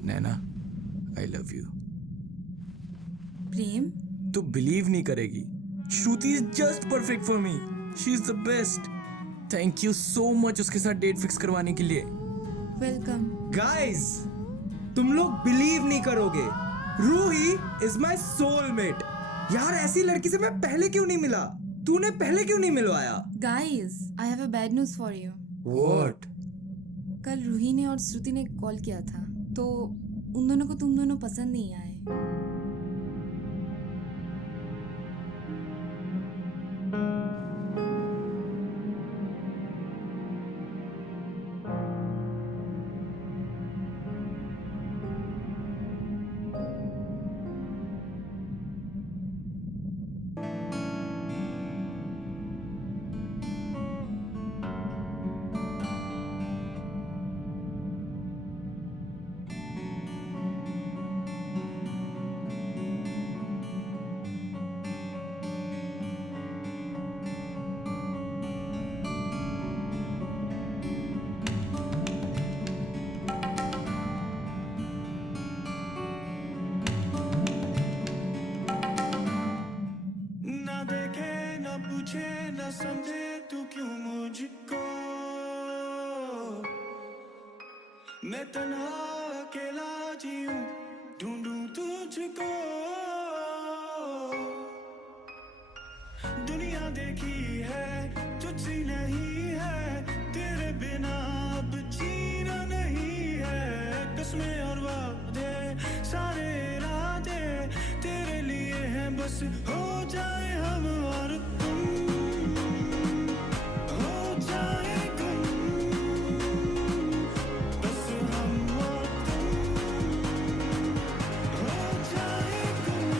Naina, I love you. प्रेम, तू believe नहीं करेगी, Shruti is just perfect for me. She is the best. Thank you so much उसके साथ date fix करवाने के लिए। वेलकम। गाइस, तुम लोग बिलीव नहीं करोगे, रूही इज माय सोलमेट। यार ऐसी लड़की से मैं पहले क्यों नहीं मिला? तूने पहले क्यों नहीं मिलवाया? Guys, I have a bad news for you. What? कल रूही ने और श्रुति ने कॉल किया था, तो उन दोनों को तुम दोनों पसंद नहीं आए। ना देखे ना पूछे ना समझे तू क्यों मुझको, मैं तन्हा अकेला जीऊं ढूंढूं तुझको। दुनिया देखी है तुझसे नहीं है, तेरे बिना अब जीना नहीं है। कसमें और वादे सारे इरादे तेरे लिए हैं, बस हो जाए हम और तुम, हो जाए गुम, बस हम और तुम, हो जाए गुम।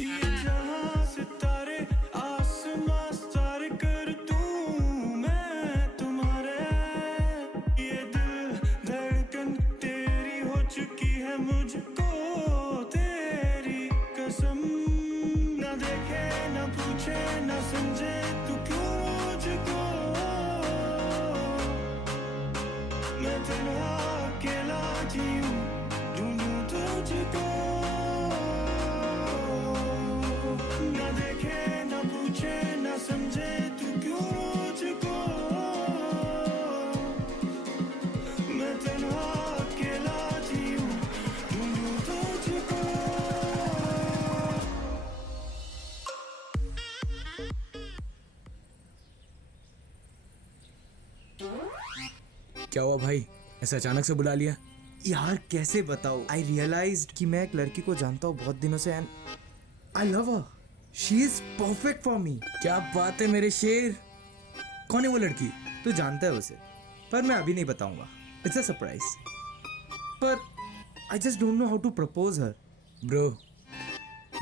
ये जहां सितारे आसमां सारे कर दूं मैं तुम्हारे, ये दिल धड़कन तेरी हो चुकी है मुझको तेरी कसम। ना देखे ना पूछे ना समझे तू क्यों मुझको, मैं तन्हा अकेला जीऊं ढूंढूं तुझको। ना देखे ना पूछे ना समझे तू क्यों मुझको, मैं तन्हा अकेला जीऊं ढूंढूं तुझको। क्या हुआ भाई, ऐसे अचानक से बुला लिया? यार कैसे बताओ, आई रियलाइज्ड कि मैं एक लड़की को जानता हूँ बहुत दिनों से and I love her. She is perfect for मी। क्या बात है मेरे शेर। कौन है वो लड़की? तू जानता है उसे, पर मैं अभी नहीं बताऊंगा। It's a surprise. पर I just don't know how to propose her. Bro,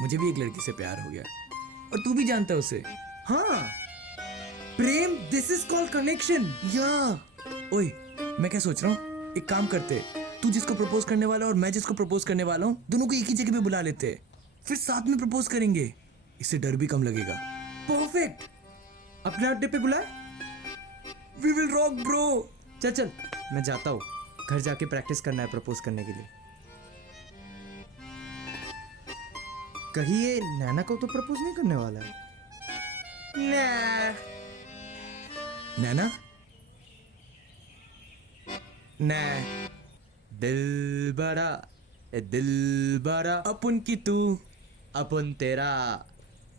मुझे भी एक लड़की से प्यार हो गया और तू भी जानता है उसे। हाँ प्रेम, दिस इज कॉल्ड कनेक्शन। या ओए, मैं क्या सोच रहा हूँ, एक काम करते, तू जिसको प्रपोज करने वाला और मैं जिसको प्रपोज करने वाला हूँ, दोनों को एक ही जगह पे बुला लेते। फिर साथ में प्रपोज करेंगे, इससे डर भी कम लगेगा। परफेक्ट। अपने अड्डे पे बुलाए। We will rock bro. चल चल, मैं जाता हूँ, घर जाके प्रैक्टिस करना है प्रपोज करने के लिए। कहीं ये नैना को तो प्रपोज नहीं करने वाला है? नैना, नै दिल बड़ा अपन की तू, अपन तेरा,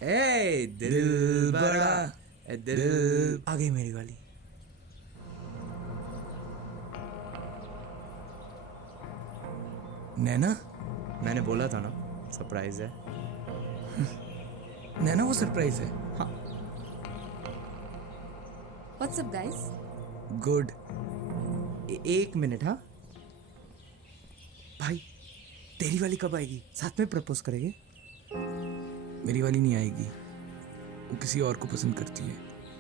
ए दिल बड़ा, ए दिल। आ गई मेरी वाली। नैना, मैंने बोला था ना सरप्राइज है। नैना वो सरप्राइज है। What's up guys? गुड। एक मिनट। हाँ भाई, तेरी वाली कब आएगी? साथ में प्रपोज करेंगे। मेरी वाली नहीं आएगी, वो किसी और को पसंद करती है।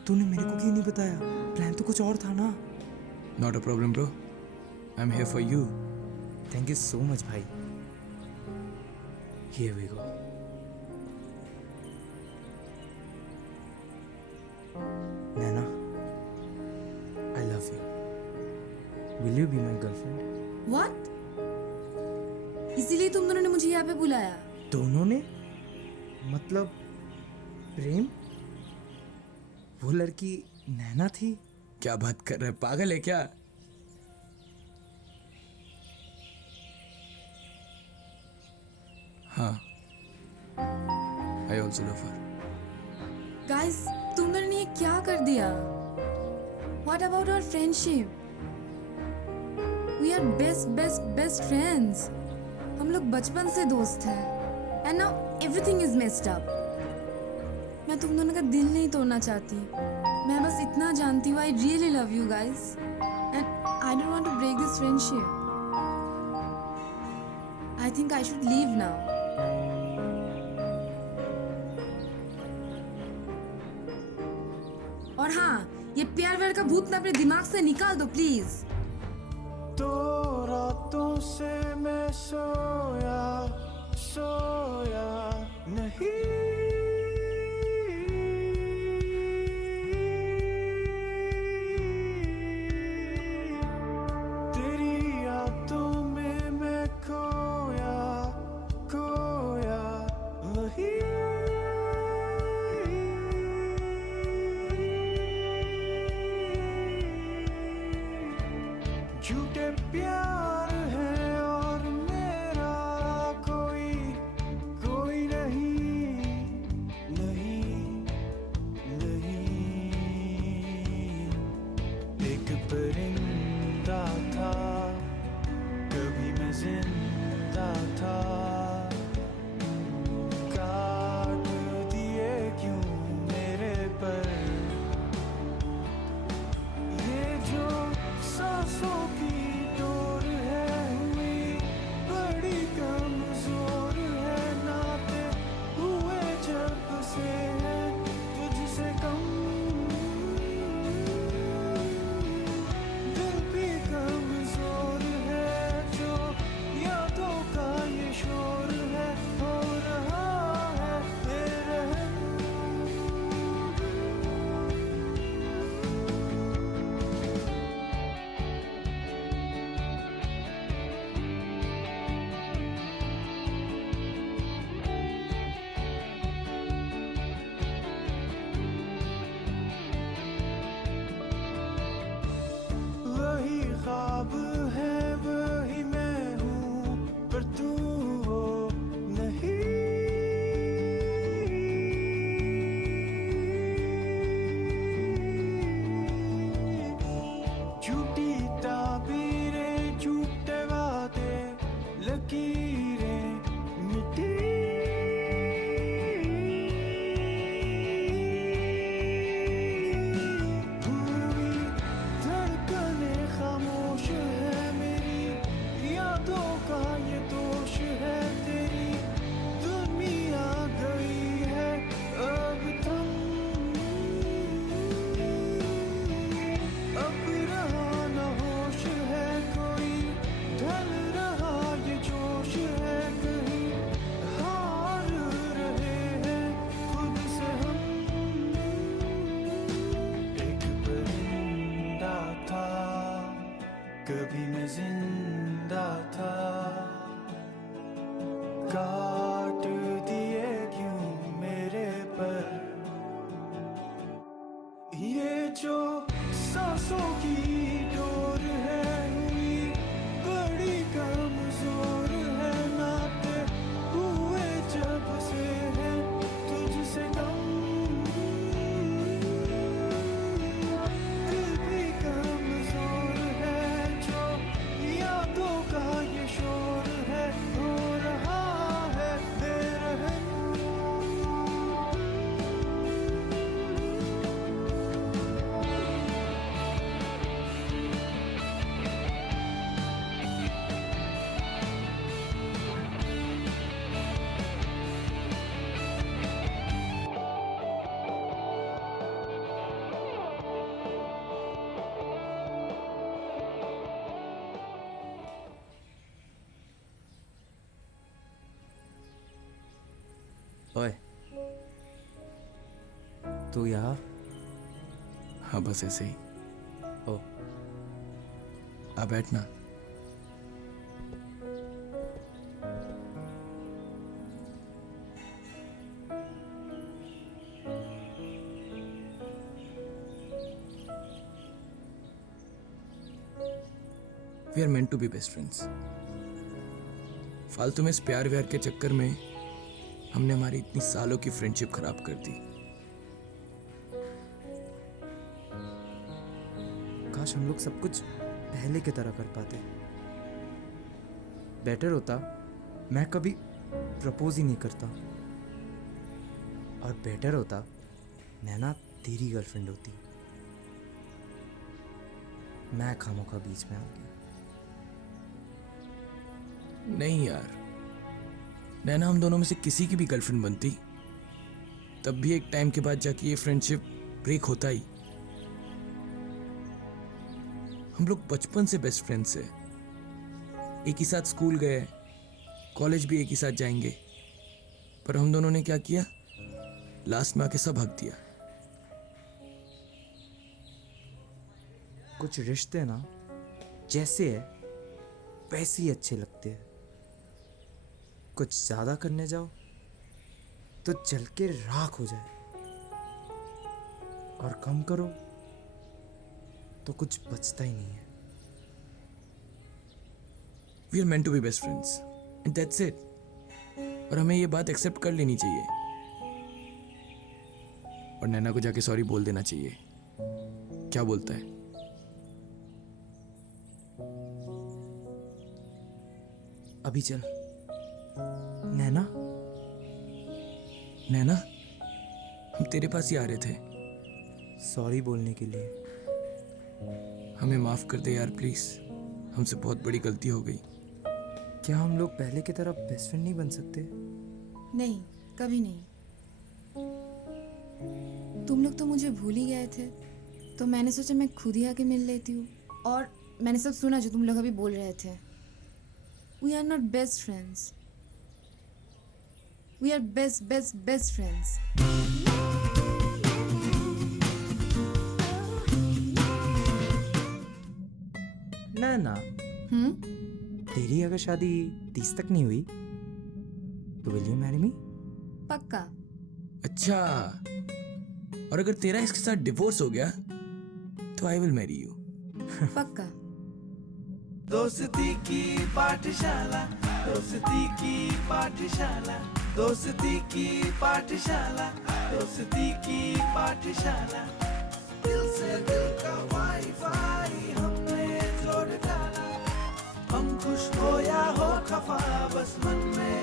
तूने मेरे को क्यों नहीं बताया? प्लान तो कुछ और था ना। Not a problem bro, I am here for you. Thank you so much भाई। Here we go. Nana, I love you. Will you be my girlfriend? What? इसीलिए तुम दोनों ने मुझे यहाँ पे बुलाया? दोनों ने? मतलब प्रेम? वो लड़की नैना थी? क्या बात कर रहा है, पागल है क्या? हाँ, I also love her. Guys, तुम दोनों ने ये क्या कर दिया? What about our friendship? We are best friends. हम लोग बचपन से दोस्त हैं. And now everything is messed up. मैं तुम दोनों का दिल नहीं तोड़ना चाहती. मैं बस इतना जानती हूँ, I really love you guys. And I don't want to break this friendship. I think I should leave now. और हाँ, ये प्यार व्यार का भूत ना अपने दिमाग से निकाल दो प्लीज। तो रातों से मैं सोया नहीं, तेरी यादों में मैं खोया वही। झूठे प्यार है और मेरा कोई नहीं। एक परिंदा था, कभी मैं जिंदा था, काट दिए क्यों मेरे पर ये जो सांसों की डोर है, हुई बड़ी कमजोर है, नाते हुए जब से है तुझसे कम, दिल भी कमजोर है, जो यादों का ये शोर है, हो रहा है बेरहम। वही ख्वाब है, वही मैं हूँ, पर तू वो नहीं। झूठी ताबीरें, झूठे वादे, लकीरें मिटी, हुई धड़कनें खामोश है मेरी। ओए, तू यहाँ? हाँ बस ऐसे ही। ओ, आ बैठना। We are meant to be best friends. फालतू में इस प्यार व्यार के चक्कर में हमने हमारी इतनी सालों की फ्रेंडशिप खराब कर दी। काश हम लोग सब कुछ पहले की तरह कर पाते। बेटर होता मैं कभी प्रपोज ही नहीं करता, और बेटर होता नैना तेरी गर्लफ्रेंड होती। मैं खामोखा बीच में आ गया। नहीं यार, नैना हम दोनों में से किसी की भी गर्लफ्रेंड बनती तब भी एक टाइम के बाद जाके ये फ्रेंडशिप ब्रेक होता ही। हम लोग बचपन से बेस्ट फ्रेंड्स हैं, एक ही साथ स्कूल गए, कॉलेज भी एक ही साथ जाएंगे, पर हम दोनों ने क्या किया, लास्ट में आके सब हक दिया। कुछ रिश्ते ना जैसे है वैसे ही अच्छे लगते हैं। कुछ ज्यादा करने जाओ तो जल के राख हो जाए, और कम करो तो कुछ बचता ही नहीं है। We are meant to be best friends and that's it। और हमें ये बात एक्सेप्ट कर लेनी चाहिए और नैना को जाके सॉरी बोल देना चाहिए। क्या बोलता है? अभी चल। नैना, नैना, हम तेरे पास ही आ रहे थे। सॉरी बोलने के लिए। हमें माफ कर दे यार प्लीज, हमसे बहुत बड़ी गलती हो गई। क्या हम लोग पहले की तरह बेस्ट फ्रेंड नहीं बन सकते? नहीं, कभी नहीं। तुम लोग तो मुझे भूल ही गए थे, तो मैंने सोचा मैं खुद ही आके मिल लेती हूँ। और मैंने सब सुना जो तुम लोग अभी बोल रहे थे। We are not best friends. We are best friends. नैना, तेरी अगर शादी 30 तक नहीं हुई तो विल यू मैरी मी? पक्का। अच्छा, और अगर तेरा इसके साथ डिवोर्स हो गया तो आई विल मैरी यू। पक्का। दोस्ती की पाठशाला, दोस्ती की पाठशाला, दोस्ती की पाठशाला, दोस्ती की पाठशाला। दिल से दिल का वाईफाई हमने जोड़ डाला। हम खुश हो या हो खफा, बस मन में